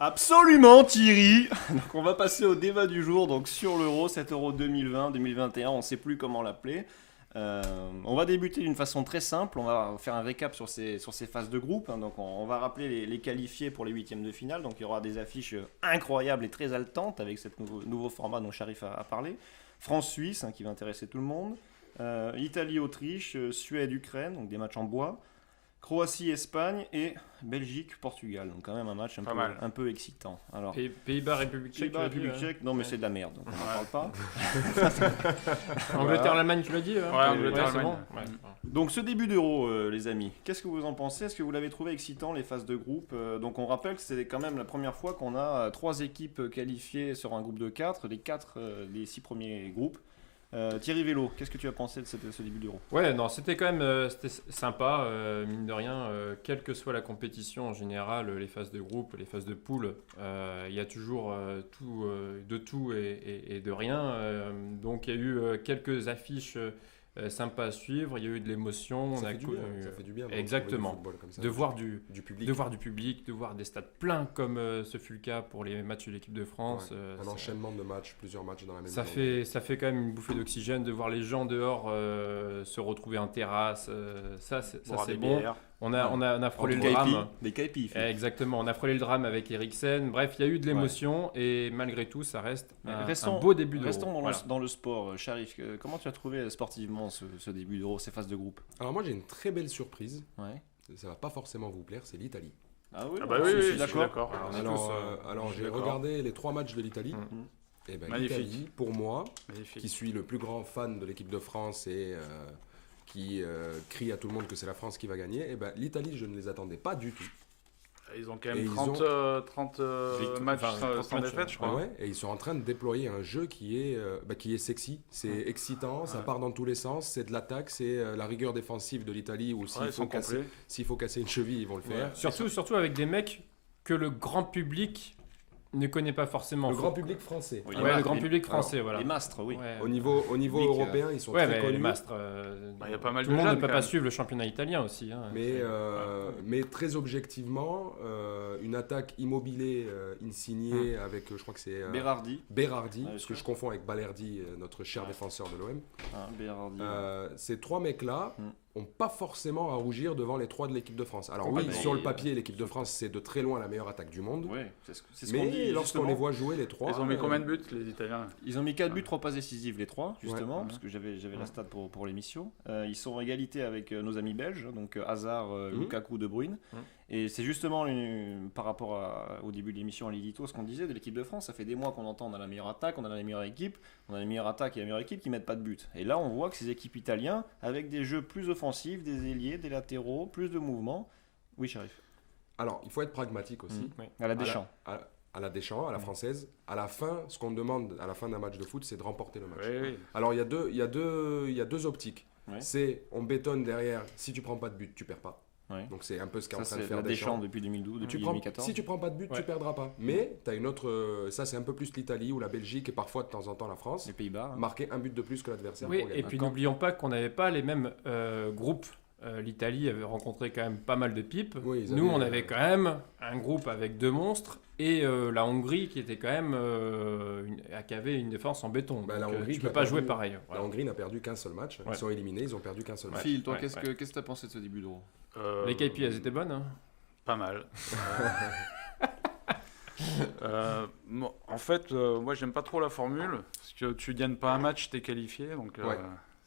Absolument Thierry. Donc on va passer au débat du jour donc sur l'euro, cet euro 2020, 2021, on ne sait plus comment l'appeler. On va débuter d'une façon très simple, on va faire un récap sur ces phases de groupe. Donc on va rappeler les qualifiés pour les huitièmes de finale. Donc il y aura des affiches incroyables et très haletantes avec ce nouveau format dont Sharif a parlé. France-Suisse qui va intéresser tout le monde. Italie-Autriche, Suède-Ukraine, donc des matchs en bois. Croatie-Espagne et Belgique-Portugal. Donc quand même un match un peu excitant. Alors, Pays-Bas, République tchèque. Pays-Bas, République tchèque, non mais c'est de la merde, donc on n'en parle pas. Angleterre-Allemagne, tu l'as dit Angleterre-Allemagne. c'est bon. Donc ce début d'Euro, les amis, qu'est-ce que vous en pensez? Est-ce que vous l'avez trouvé excitant, les phases de groupe? Donc on rappelle que c'est quand même la première fois qu'on a 3 équipes qualifiées sur un groupe de 4, les 6 premiers groupes. Thierry Vélo, qu'est-ce que tu as pensé de ce début d'Euro? Ouais, non, c'était quand même c'était sympa, mine de rien, quelle que soit la compétition en général, les phases de groupe, les phases de poule, il y a toujours de tout et de rien. Donc il y a eu quelques affiches sympas à suivre, il y a eu de l'émotion. Ça fait du bien. Exactement. Comme ça, de voir du public. De voir du public, de voir des stades pleins comme ce fut le cas pour les matchs de l'équipe de France. Un enchaînement de matchs, plusieurs matchs dans la même journée. Ça fait quand même une bouffée d'oxygène de voir les gens dehors se retrouver en terrasse. Ça c'est bon. On a frôlé le drame. Des caipis. Exactement, on a frôlé le drame avec Eriksen. Bref, il y a eu de l'émotion et malgré tout, ça reste un beau début d'Euro. Restons dans le sport. Sharif, comment tu as trouvé sportivement ce début d'Euro, ces phases de groupe? Alors moi j'ai une très belle surprise. Ouais. Ça va pas forcément vous plaire, c'est l'Italie. Ah oui, je suis d'accord. Alors j'ai regardé les 3 matchs de l'Italie. Et ben l'Italie, pour moi, qui suis le plus grand fan de l'équipe de France et qui crie à tout le monde que c'est la France qui va gagner, et ben l'Italie, je ne les attendais pas du tout. Ils ont quand même 30 matchs sans défaite, je crois. Ouais, et ils sont en train de déployer un jeu qui est sexy, c'est excitant, ça part dans tous les sens, c'est de l'attaque, c'est la rigueur défensive de l'Italie où s'il faut casser une cheville, ils vont le faire. Surtout avec des mecs que le grand public ne connaît pas forcément. Le grand public français. Oui, le grand public français, voilà. Les mastres, oui. Au niveau européen, ils sont très connus. Les mastres. Il y a pas mal tout le monde ne peut pas suivre le championnat italien aussi. Mais très objectivement, une attaque immobilée, insignée avec, je crois que c'est Berardi, parce que je confonds avec Balerdi, notre cher défenseur de l'OM. Berardi. Ces 3 mecs-là n'ont pas forcément à rougir devant les 3 de l'équipe de France. Alors oui, sur le papier, l'équipe de France, c'est de très loin la meilleure attaque du monde. Ouais, c'est ce mais qu'on dit, lorsqu'on les voit jouer, les 3... Ils ont mis combien de buts, les Italiens? Ils ont mis 4 buts, 3 passes décisives, les 3, justement, parce que j'avais la stat pour l'émission. Ils sont en égalité avec nos amis belges, donc Hazard, Lukaku, De Bruyne. Et c'est justement, par rapport au début de l'émission à l'édito, ce qu'on disait de l'équipe de France, ça fait des mois qu'on entend on a la meilleure attaque, on a la meilleure équipe, on a la meilleure attaque et la meilleure équipe qui ne mettent pas de but. Et là, on voit que ces équipes italiennes, avec des jeux plus offensifs, des ailiers, des latéraux, plus de mouvements. Oui, Sharif. Alors, il faut être pragmatique aussi. À la Deschamps. À la Deschamps, à la française. À la fin, ce qu'on demande à la fin d'un match de foot, c'est de remporter le match. Oui. Alors, il y a deux optiques. C'est, on bétonne derrière, si tu prends pas de but, tu perds pas. Donc c'est un peu ce qu'est en train de faire Deschamps depuis 2012, depuis 2014. Si tu prends pas de but, tu perdras pas. Mais tu as une autre, ça c'est un peu plus l'Italie ou la Belgique et parfois de temps en temps la France. Les Pays-Bas. Marquer un but de plus que l'adversaire. Oui, et puis n'oublions pas qu'on n'avait pas les mêmes groupes. L'Italie avait rencontré quand même pas mal de pipes. Nous, on avait quand même un groupe avec 2 monstres et la Hongrie qui était quand même qui avait une défense en béton. La Hongrie, tu peux pas jouer pareil. La Hongrie n'a perdu qu'un seul match. Ils sont éliminés, ils ont perdu qu'un seul match. Phil, toi, qu'est-ce que tu as pensé de ce début d'Euro? Les KP, elles étaient bonnes, hein? Pas mal. En fait, moi j'aime pas trop la formule parce que tu gagnes pas un match, t'es qualifié. Donc,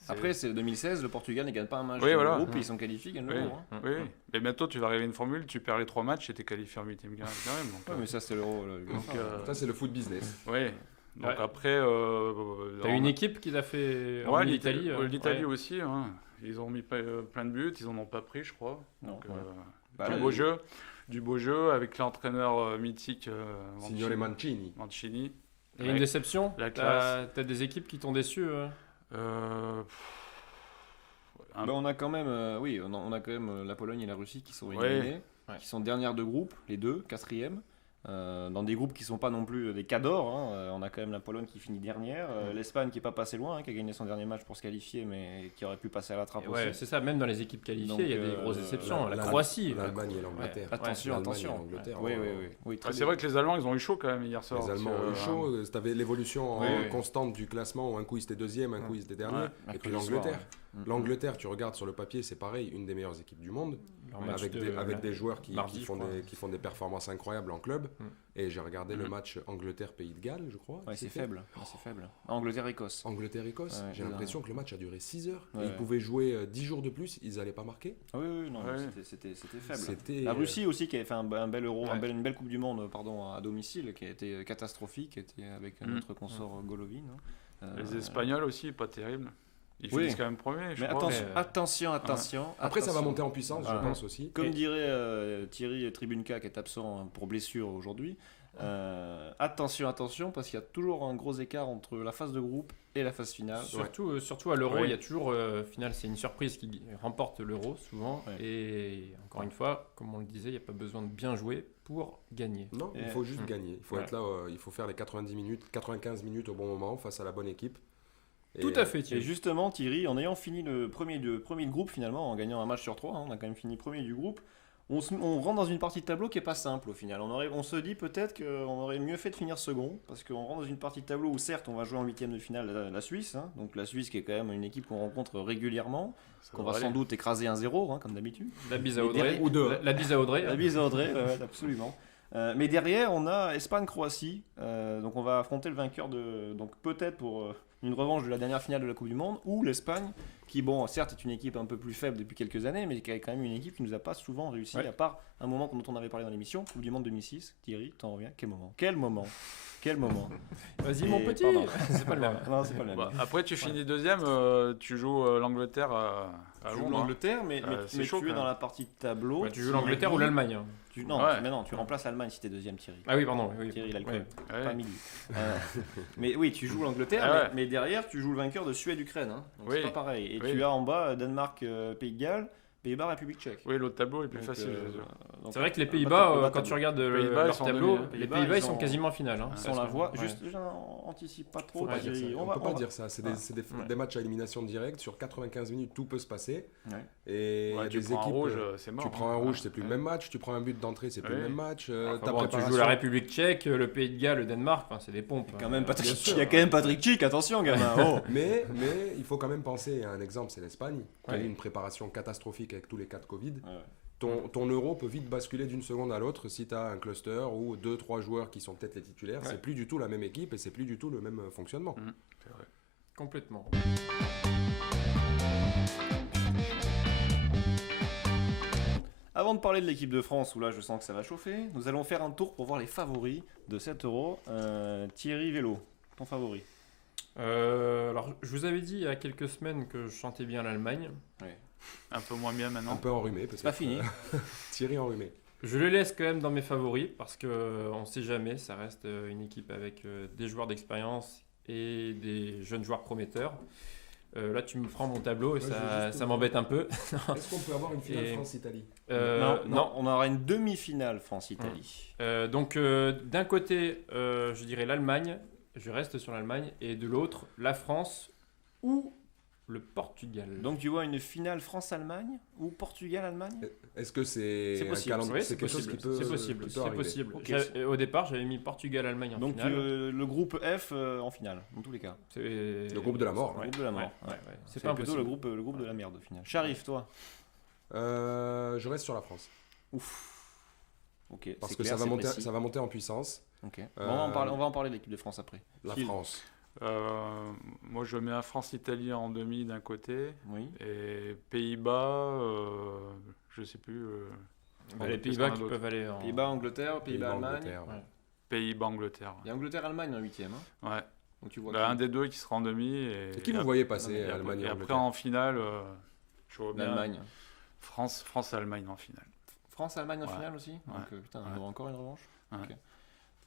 après, c'est 2016, le Portugal ne gagne pas un match dans le groupe, ils sont qualifiés, ils gagnent l'Euro. Oui. Mais bientôt, tu vas arriver à une formule, tu perds les 3 matchs et t'es qualifié en 8e quand même. Mais ça, c'est l'Euro. Ça, c'est le foot business. Oui. Donc après... T'as une équipe qui l'a fait l'Italie. L'Italie aussi. Hein. Ils ont mis plein de buts, ils en ont pas pris, je crois. Donc, du beau jeu avec l'entraîneur mythique Signore Mancini. Et une déception? La classe. T'as des équipes qui t'ont déçu? On a quand même, on a quand même la Pologne et la Russie qui sont éliminés, qui sont dernières de groupe, les deux, 4e. dans des groupes qui sont pas non plus des cadors. Hein. On a quand même la Pologne qui finit dernière, l'Espagne qui est pas passée loin, qui a gagné son dernier match pour se qualifier, mais qui aurait pu passer à la trappe aussi. C'est ça, même dans les équipes qualifiées, il y a des grosses exceptions. La Croatie, l'Allemagne et l'Angleterre. Attention. Oui, c'est vrai que les Allemands, ils ont eu chaud quand même hier soir. Les Allemands ont eu chaud. C'était l'évolution constante du classement où un coup ils étaient deuxième, un coup ils étaient dernier. Et puis l'Angleterre. L'Angleterre, tu regardes sur le papier, c'est pareil, une des meilleures équipes du monde. Avec des joueurs qui font des performances incroyables en club. Et j'ai regardé le match Angleterre-Pays de Galles, je crois. C'est faible. Angleterre-Écosse. Angleterre-Écosse. J'ai l'impression que le match a duré 6 heures. Ils pouvaient jouer 10 jours de plus, ils n'allaient pas marquer. C'était faible. La Russie aussi qui avait fait un bel Euro, une belle Coupe du Monde à domicile, qui a été catastrophique, qui était avec notre consort Golovin. Les Espagnols aussi, pas terrible. Ils finissent quand même premier, je crois. Attention. Après, ça va monter en puissance, je pense aussi. Comme dirait Thierry Tribunka, qui est absent pour blessure aujourd'hui, attention, parce qu'il y a toujours un gros écart entre la phase de groupe et la phase finale. Surtout à l'Euro, il y a toujours, final, c'est une surprise qui remporte l'Euro souvent. Et encore une fois, comme on le disait, il n'y a pas besoin de bien jouer pour gagner. Non, il faut juste gagner. Il faut être là, il faut faire les 95 minutes au bon moment face à la bonne équipe. Tout à fait, Thierry. Et justement, Thierry, en ayant fini le premier de groupe finalement, en gagnant un match sur 3, on a quand même fini premier du groupe, on rentre dans une partie de tableau qui n'est pas simple au final. On se dit peut-être qu'on aurait mieux fait de finir second, parce qu'on rentre dans une partie de tableau où certes on va jouer en huitième de finale la Suisse, donc la Suisse qui est quand même une équipe qu'on rencontre régulièrement, qu'on va sans doute écraser 1-0, comme d'habitude. La bise à Audrey. La bise à Audrey. La bise à Audrey, absolument. Mais derrière, on a Espagne-Croatie, donc on va affronter le vainqueur donc peut-être pour une revanche de la dernière finale de la Coupe du Monde, ou l'Espagne, qui certes est une équipe un peu plus faible depuis quelques années, mais qui est quand même une équipe qui nous a pas souvent réussi, à part un moment dont on avait parlé dans l'émission, Coupe du Monde 2006. Thierry, t'en reviens? Quel moment Vas-y mon petit. C'est pas le même. Non, c'est pas le même. Après tu finis deuxième, tu joues l'Angleterre à Londres. L'Angleterre, mais tu es dans la partie de tableau. Tu joues l'Angleterre ou l'Allemagne. Non, tu remplaces l'Allemagne si t'es deuxième, Thierry. Ah oui, pardon. Thierry, il a le club. Pas midi. Mais oui, tu joues l'Angleterre, mais derrière, tu joues le vainqueur de Suède-Ukraine. Donc c'est pas pareil. Et tu as en bas Danemark, Pays de Galles, Pays-Bas, République tchèque. Oui, l'autre tableau est plus facile. C'est vrai que les Pays-Bas, quand tu regardes leur tableau, les Pays-Bas, ils sont quasiment en finale. On la voit. Juste, anticipe pas trop. On peut pas dire ça. C'est des matchs à élimination directe. Sur 95 minutes, tout peut se passer. Et tu prends un rouge, c'est mort. Tu prends un rouge, c'est plus le même match. Tu prends un but d'entrée, c'est plus le même match. Tu joues la République tchèque, le Pays de Galles, le Danemark, c'est des pompes. Il y a quand même Patrick Schick, attention, gamin. Mais il faut quand même penser à un exemple, c'est l'Espagne, qui a eu une préparation catastrophique avec tous les cas de Covid. Ton euro peut vite basculer d'une seconde à l'autre si tu as un cluster ou 2-3 joueurs qui sont peut-être les titulaires. C'est plus du tout la même équipe et c'est plus du tout le même fonctionnement. C'est vrai. Complètement. Avant de parler de l'équipe de France, où là je sens que ça va chauffer, nous allons faire un tour pour voir les favoris de cet euro. Thierry Vélo, ton favori? Alors, je vous avais dit il y a quelques semaines que je chantais bien l'Allemagne. Un peu moins bien maintenant. Un peu enrhumé peut-être. C'est pas fini. Thierry enrhumé. Je le laisse quand même dans mes favoris parce qu'on ne sait jamais, ça reste une équipe avec des joueurs d'expérience et des jeunes joueurs prometteurs. Là, tu me prends mon tableau et ça m'embête un peu. Est-ce qu'on peut avoir une finale France-Italie? Non, on aura une demi-finale France-Italie. Donc, d'un côté, je dirais l'Allemagne, je reste sur l'Allemagne, et de l'autre, la France ou le Portugal. Donc, tu vois une finale France-Allemagne ou Portugal-Allemagne? Est-ce que c'est possible? C'est quelque chose qui peut arriver. C'est possible. Okay. Au départ, j'avais mis Portugal-Allemagne en finale. Donc, le groupe F en finale, dans tous les cas. Le groupe de la mort. Le groupe de la mort. C'est pas plutôt le groupe de la merde au final. Sharif, toi? Je reste sur la France. Ouf. Ok. Parce que ça va monter en puissance. Ok. On va en parler de l'équipe de France après. La France. Moi, je mets un France-Italie en demi d'un côté. Oui. Et Pays-Bas, je sais plus. Les Pays-Bas qui peuvent aller en... Pays-Bas-Angleterre, Pays-Bas-Allemagne. Pays-Bas-Angleterre. Il y a Angleterre-Allemagne en 8e. Ouais. Donc, tu vois un des deux qui sera en demi. Et qui vous voyez passer, Allemagne et après, en finale, je vois bien l'Allemagne. France-Allemagne en finale. France-Allemagne en finale aussi? Donc, putain, on aura encore une revanche. Okay.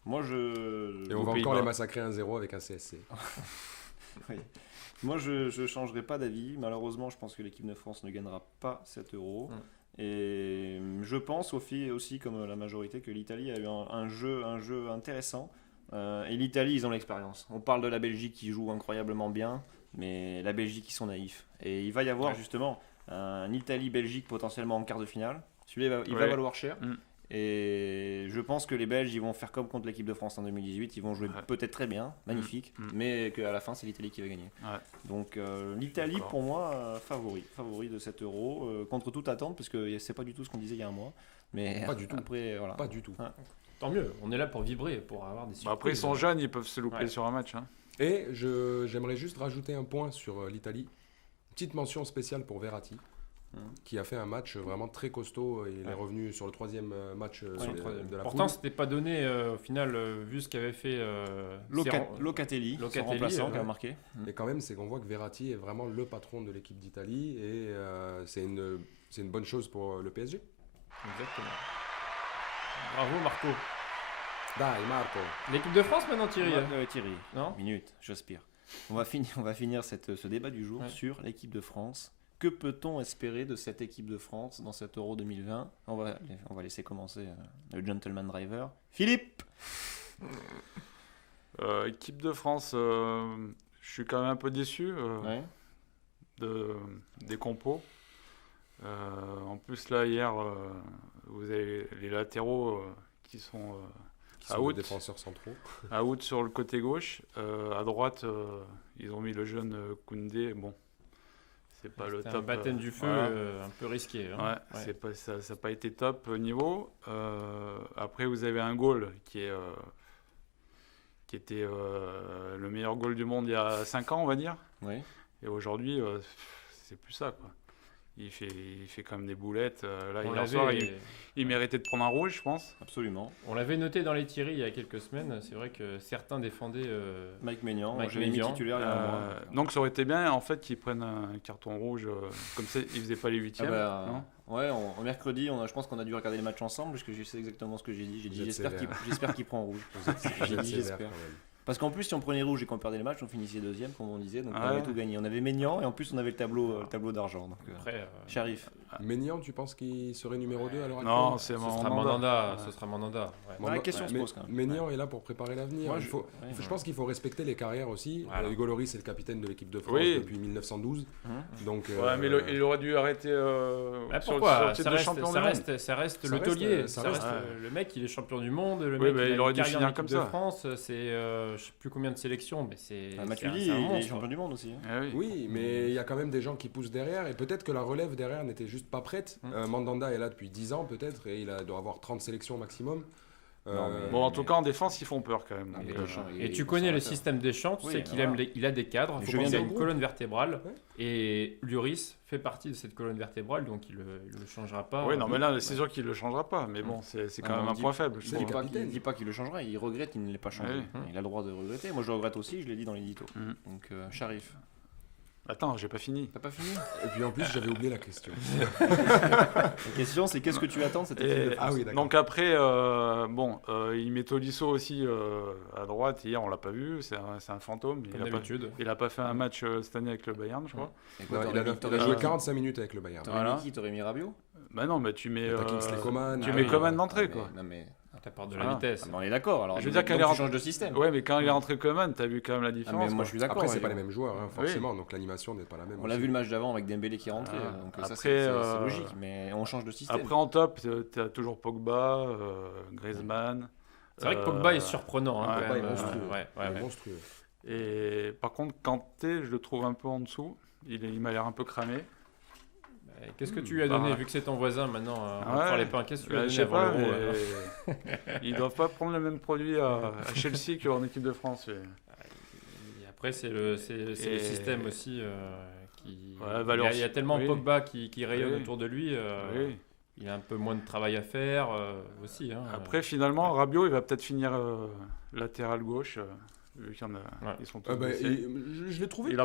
Moi, Et on va encore les massacrer 1-0 avec un CSC. Oui. Moi, je ne changerai pas d'avis. Malheureusement, je pense que l'équipe de France ne gagnera pas cet euro. Et je pense aussi comme la majorité que l'Italie a eu un jeu intéressant. Et l'Italie, ils ont l'expérience. On parle de la Belgique qui joue incroyablement bien, mais la Belgique, ils sont naïfs. Et il va y avoir justement un Italie-Belgique potentiellement en quart de finale. Celui-là, il va valoir cher. Et je pense que les Belges, ils vont faire comme contre l'équipe de France en 2018. Ils vont jouer peut-être très bien, magnifique, mais qu'à la fin, c'est l'Italie qui va gagner. Donc l'Italie, pour moi, favori de cet Euro, contre toute attente, parce que c'est pas du tout ce qu'on disait il y a un mois. Mais pas du tout. Après, voilà. Pas du tout. Tant mieux, on est là pour vibrer, pour avoir des surprises. Après, ils sont jeunes, ils peuvent se louper sur un match. Et j'aimerais juste rajouter un point sur l'Italie. Petite mention spéciale pour Verratti, qui a fait un match vraiment très costaud. Il est revenu sur le troisième match de la Pourtant, poule. c'était pas donné au final, vu ce qu'avait fait Locatelli, son remplaçant qui a marqué. Et quand même, c'est qu'on voit que Verratti est vraiment le patron de l'équipe d'Italie et c'est une bonne chose pour le PSG. Exactement. Bravo Marco. Dai Marco. L'équipe de France maintenant, Thierry. Thierry, non minute, j'aspire. On va finir ce débat du jour sur l'équipe de France. Que peut-on espérer de cette équipe de France dans cet Euro 2020 on va laisser commencer le gentleman driver. Philippe. Équipe de France, je suis quand même un peu déçu des compos. En plus, là, hier, vous avez les latéraux qui sont out. Défenseurs centraux. Out sur le côté gauche. À droite, ils ont mis le jeune Koundé. Bon, c'est pas le top. Un baptême du feu un peu risqué. Ça n'a pas été top niveau. Après, vous avez un goal qui était le meilleur goal du monde il y a 5 ans, on va dire. Oui. Et aujourd'hui, c'est plus ça, quoi. Il fait quand même des boulettes. Là, hier soir, il méritait de prendre un rouge, je pense. Absolument. On l'avait noté dans les Thierry il y a quelques semaines. C'est vrai que certains défendaient Mike Maignan. J'avais mis titulaire il y a un mois. Donc ça aurait été bien, en fait, qu'ils prennent un carton rouge. Comme ça, ils faisaient pas les huitièmes. En mercredi, je pense qu'on a dû regarder les matchs ensemble, parce que je sais exactement ce que j'ai dit. J'ai dit j'espère qu'il prend rouge. J'espère. Parce qu'en plus, si on prenait rouge et qu'on perdait les matchs, on finissait deuxième, comme on disait. Donc on avait tout gagné. On avait Maignan et en plus on avait le tableau d'argent. Donc, après, Sharif. Maignan, tu penses qu'il serait numéro 2 à l'heure actuelle? Non, ce sera Mandanda. La question se pose quand même. Maignan est là pour préparer l'avenir. Je pense qu'il faut respecter les carrières aussi. Hugo Lloris, c'est le capitaine de l'équipe de France depuis 1912. Donc, mais il aurait dû arrêter pourquoi sur le champion du monde. Ça reste le taulier. Le mec, il est champion du monde. Le mec, il aurait dû finir comme ça. De France, c'est je sais plus combien de sélections, mais c'est Matuidi, il est champion du monde aussi. Oui, mais il y a quand même des gens qui poussent derrière et peut-être que la relève derrière n'était juste pas prête. Mandanda est là depuis 10 ans peut-être et il doit avoir 30 sélections maximum. En tout cas en défense ils font peur quand même. Et tu connais le système Deschamps, tu sais qu'il a des cadres, il a une colonne vertébrale et Lloris fait partie de cette colonne vertébrale, donc il le changera pas. Oui, non mais là c'est sûr qu'il le changera pas, mais bon c'est quand même un point faible. Il dit pas qu'il le changera, il regrette qu'il ne l'ait pas changé. Il a le droit de regretter. Moi je le regrette aussi, je l'ai dit dans l'édito. Donc Sharif. Attends, j'ai pas fini. T'as pas fini? Et puis en plus, j'avais oublié la question. La question, c'est qu'est-ce que tu attends de cette équipe de France? Oui, d'accord. Donc après, il met Tolisso aussi à droite. Hier, on l'a pas vu. C'est un fantôme. Il a pas fait un match cette année avec le Bayern, je crois. Il a joué 45 minutes avec le Bayern. T'aurais mis Rabiot? Bah non, mais tu mets Coman. Tu mets Coman d'entrée, quoi. Non mais t'apportes de la vitesse. On est d'accord. Alors je veux dire quand tu changes de système. Ouais, mais quand il est rentré Coman, t'as vu quand même la différence. Moi je suis d'accord. Après, c'est pas les mêmes joueurs, forcément. Donc l'animation n'est pas la même. On l'a vu le match d'avant avec Dembélé qui est rentré. Donc ça c'est logique. Mais on change de système. Après en top, t'as toujours Pogba, Griezmann. C'est vrai que Pogba est surprenant. Pogba est monstrueux. Et par contre, Kanté, je le trouve un peu en dessous. Il m'a l'air un peu cramé. Qu'est-ce que tu lui as donné, vu que c'est ton voisin maintenant, pour les pains? Qu'est-ce que tu lui as donné avant l'Euro? Ils ne doivent pas prendre le même produit à Chelsea qu'en équipe de France. Et après, c'est le système aussi. Il y a tellement Pogba qui rayonne autour de lui. Il a un peu moins de travail à faire aussi. Après, finalement, Rabiot, il va peut-être finir latéral gauche. Vu qu'il y en a, ils sont tous je l'ai trouvé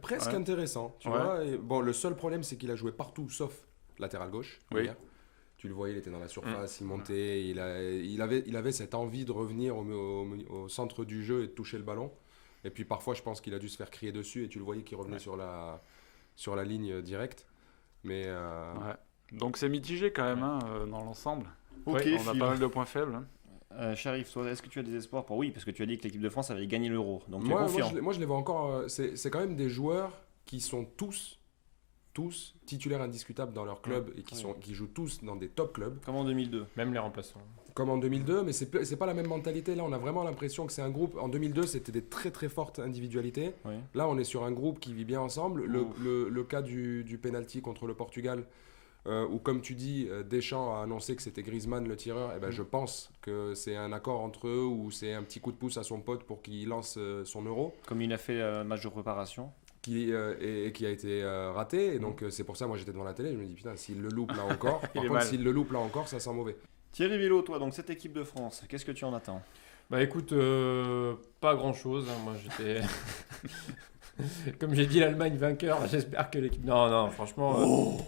presque intéressant. Tu vois. Bon, le seul problème, c'est qu'il a joué partout sauf latéral gauche. Hier. Tu le voyais, il était dans la surface, il montait, il avait cette envie de revenir au centre du jeu et de toucher le ballon. Et puis parfois, je pense qu'il a dû se faire crier dessus et tu le voyais qu'il revenait sur la ligne directe. Mais Donc c'est mitigé quand même dans l'ensemble. Ok, on a pas mal de points faibles. Sharif, toi, est-ce que tu as des espoirs pour... Oui, parce que tu as dit que l'équipe de France avait gagné l'Euro. Donc tu es moi, confiant. moi, je les vois encore. C'est quand même des joueurs qui sont tous titulaires indiscutables dans leur club et qui jouent tous dans des top clubs. Comme en 2002. Même les remplaçants. Comme en 2002, mais c'est pas la même mentalité. Là, on a vraiment l'impression que c'est un groupe. En 2002, c'était des très très fortes individualités. Oui. Là, on est sur un groupe qui vit bien ensemble. Le cas du penalty contre le Portugal, où comme tu dis, Deschamps a annoncé que c'était Griezmann le tireur. Et ben, je pense que c'est un accord entre eux ou c'est un petit coup de pouce à son pote pour qu'il lance son Euro. Comme il a fait un match de préparation. Qui a été raté. Et donc, c'est pour ça, moi, j'étais devant la télé. Je me dis, putain, s'il le loupe là encore, s'il le loupe là encore, ça sent mauvais. Thierry Villot, toi, donc cette équipe de France, qu'est-ce que tu en attends? Bah écoute, pas grand-chose. Moi, j'étais... Comme j'ai dit, l'Allemagne vainqueur, j'espère que l'équipe... Non, franchement...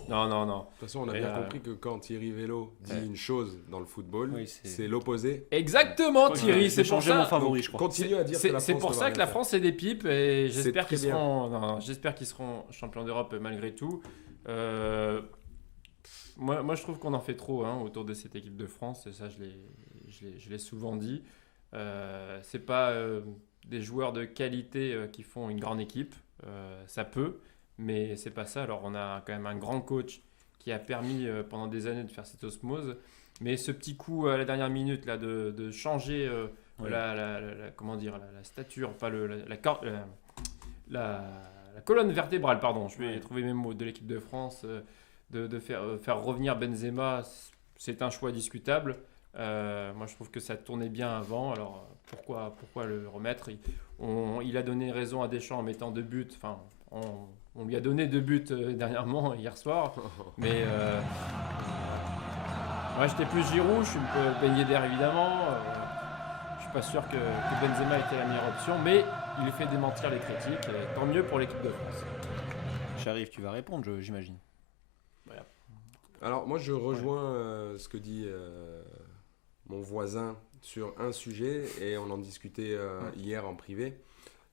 Non. De toute façon, on a bien compris que quand Thierry Villot dit une chose dans le football, c'est l'opposé. Exactement, Thierry, c'est changé mon favori, je crois. Continue à dire que la France... C'est pour ça que la France, c'est des pipes et j'espère qu'ils seront... j'espère qu'ils seront champions d'Europe malgré tout. Moi, je trouve qu'on en fait trop autour de cette équipe de France, et ça, je l'ai souvent dit. C'est pas des joueurs de qualité qui font une grande équipe, ça peut, mais c'est pas ça. Alors, on a quand même un grand coach qui a permis pendant des années de faire cette osmose, mais ce petit coup à la dernière minute là, de changer comment dire, la stature, pas la colonne vertébrale, pardon, je vais trouver mes mots, de l'équipe de France. De faire revenir Benzema, c'est un choix discutable. Moi, je trouve que ça tournait bien avant. Alors, pourquoi le remettre? Il a donné raison à Deschamps en mettant 2 buts. Enfin, on lui a donné 2 buts dernièrement, hier soir. Mais moi, j'étais plus Giroud. Je suis un peu baigné d'air, évidemment. Je suis pas sûr que Benzema était la meilleure option. Mais il fait démentir les critiques. Et tant mieux pour l'équipe de France. Sharif, tu vas répondre, j'imagine. Alors moi je rejoins ce que dit mon voisin sur un sujet et on en discutait hier en privé.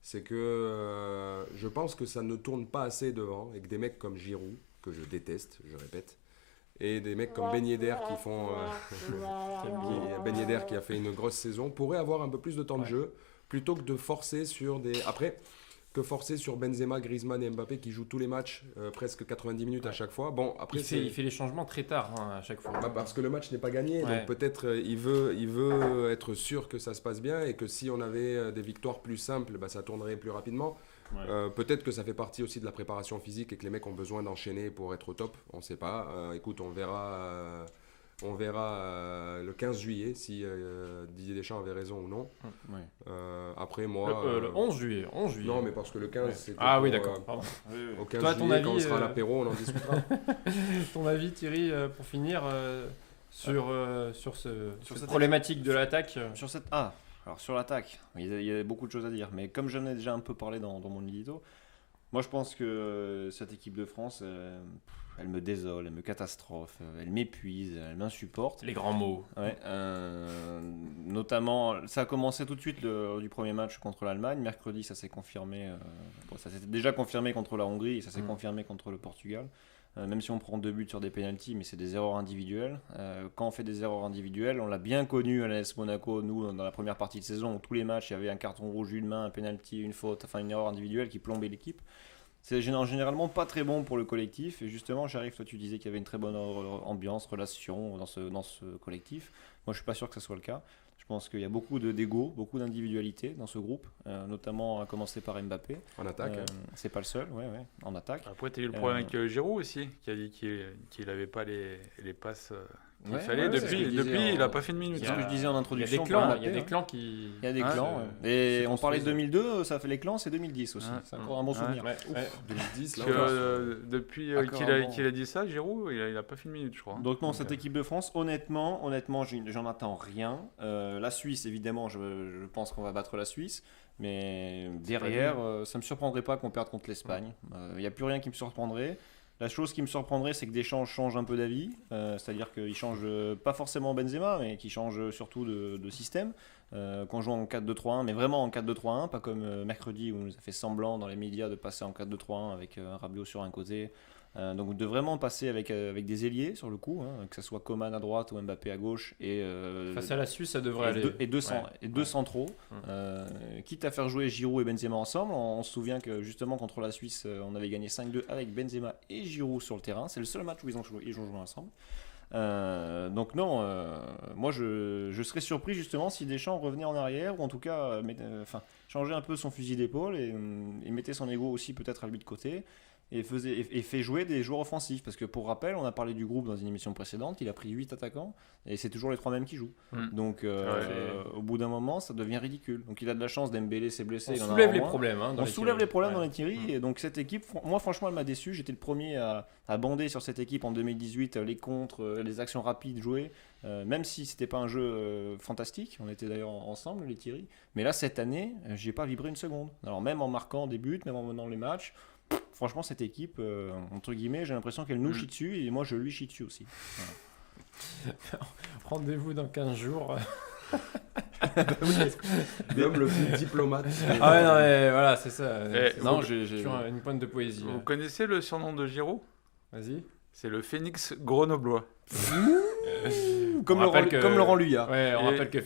C'est que je pense que ça ne tourne pas assez devant et que des mecs comme Giroud, que je déteste, je répète, et des mecs comme Ben Yedder qui font Ben Yedder qui a fait une grosse saison pourraient avoir un peu plus de temps de jeu plutôt que de forcer sur des... Après... que forcer sur Benzema, Griezmann et Mbappé qui jouent tous les matchs presque 90 minutes à chaque fois. Bon, après il fait les changements très tard à chaque fois. Parce que le match n'est pas gagné, donc peut-être il veut être sûr que ça se passe bien et que si on avait des victoires plus simples, ça tournerait plus rapidement. Peut-être que ça fait partie aussi de la préparation physique et que les mecs ont besoin d'enchaîner pour être au top. On ne sait pas. Écoute, on verra le 15 juillet si Didier Deschamps avait raison ou non. Après moi... le 11 juillet. Non, mais parce que le 15 c'est... Ah oui, d'accord. Pardon. Au 15 juillet, ton avis, quand on sera à l'apéro, on en discutera. Ton avis, Thierry, pour finir, sur cette problématique de l'attaque Alors sur l'attaque, il y a beaucoup de choses à dire. Mais comme j'en ai déjà un peu parlé dans mon édito, moi je pense que cette équipe de France... elle me désole, elle me catastrophe, elle m'épuise, elle m'insupporte. Les grands mots. Ouais, notamment, ça a commencé tout de suite du premier match contre l'Allemagne. Mercredi, ça s'est confirmé. Ça s'était déjà confirmé contre la Hongrie et ça s'est confirmé contre le Portugal. Même si on prend 2 buts sur des pénaltys, mais c'est des erreurs individuelles. Quand on fait des erreurs individuelles, on l'a bien connu à l'AS Monaco, nous, dans la première partie de saison, où tous les matchs, il y avait un carton rouge, une main, un pénalty, une faute, enfin une erreur individuelle qui plombait l'équipe. C'est généralement pas très bon pour le collectif. Et justement, Sharif, toi tu disais qu'il y avait une très bonne ambiance, relation dans ce collectif. Moi je suis pas sûr que ce soit le cas. Je pense qu'il y a beaucoup d'ego, beaucoup d'individualité dans ce groupe, notamment à commencer par Mbappé. En attaque. C'est pas le seul, en attaque. Après tu as eu le problème avec Giroud aussi, qui a dit qu'il n'avait pas les passes... Il fallait depuis il n'a pas fait de minutes. C'est ce que je disais en introduction. Il y a des clans qui... Il y a des clans. Et on parlait de 2002, ça fait les clans, c'est 2010 aussi. C'est encore un bon souvenir. 2010, là, depuis qu'il a dit ça, Giroud, il n'a pas fait de minutes, je crois. Donc non, cette équipe de France, honnêtement, j'en attends rien. La Suisse, évidemment, je pense qu'on va battre la Suisse. Mais derrière, ça ne me surprendrait pas qu'on perde contre l'Espagne. Il n'y a plus rien qui me surprendrait. La chose qui me surprendrait, c'est que Deschamps change un peu d'avis, c'est-à-dire qu'il change pas forcément Benzema, mais qu'il change surtout de système, qu'on joue en 4-2-3-1, mais vraiment en 4-2-3-1, pas comme mercredi où il nous a fait semblant dans les médias de passer en 4-2-3-1 avec un Rabiot sur un côté, Donc de vraiment passer avec des ailiers sur le coup, que ce soit Coman à droite ou Mbappé à gauche. Face à la Suisse, ça devrait aller. Deux centraux. Quitte à faire jouer Giroud et Benzema ensemble. On se souvient que justement contre la Suisse, on avait gagné 5-2 avec Benzema et Giroud sur le terrain. C'est le seul match où ils ont joué ensemble. Donc non, moi je serais surpris justement si Deschamps revenait en arrière, ou en tout cas changeait un peu son fusil d'épaule et mettait son ego aussi peut-être à lui de côté et fait jouer des joueurs offensifs, parce que pour rappel, on a parlé du groupe dans une émission précédente, il a pris 8 attaquants et c'est toujours les 3 mêmes qui jouent. Donc au bout d'un moment ça devient ridicule. Donc il a de la chance, Dembélé s'est blessé, on soulève les problèmes dans les tiris, et donc cette équipe, moi franchement elle m'a déçu. J'étais le premier à bander sur cette équipe en 2018, les contres, les actions rapides jouées, même si c'était pas un jeu fantastique, on était d'ailleurs ensemble les tiris, mais là cette année j'ai pas vibré une seconde. Alors même en marquant des buts, même en menant les matchs, franchement cette équipe entre guillemets, j'ai l'impression qu'elle nous chie dessus, et moi je lui chie dessus aussi. Voilà. Rendez-vous dans 15 jours. L'homme le plus diplomate. Ah ouais, non mais voilà, c'est ça. Non, j'ai une pointe de poésie. Vous connaissez le surnom de Giroud ? Vas-y. C'est le Phénix grenoblois. Comme Laurent Luyat. Ouais, on rappelle que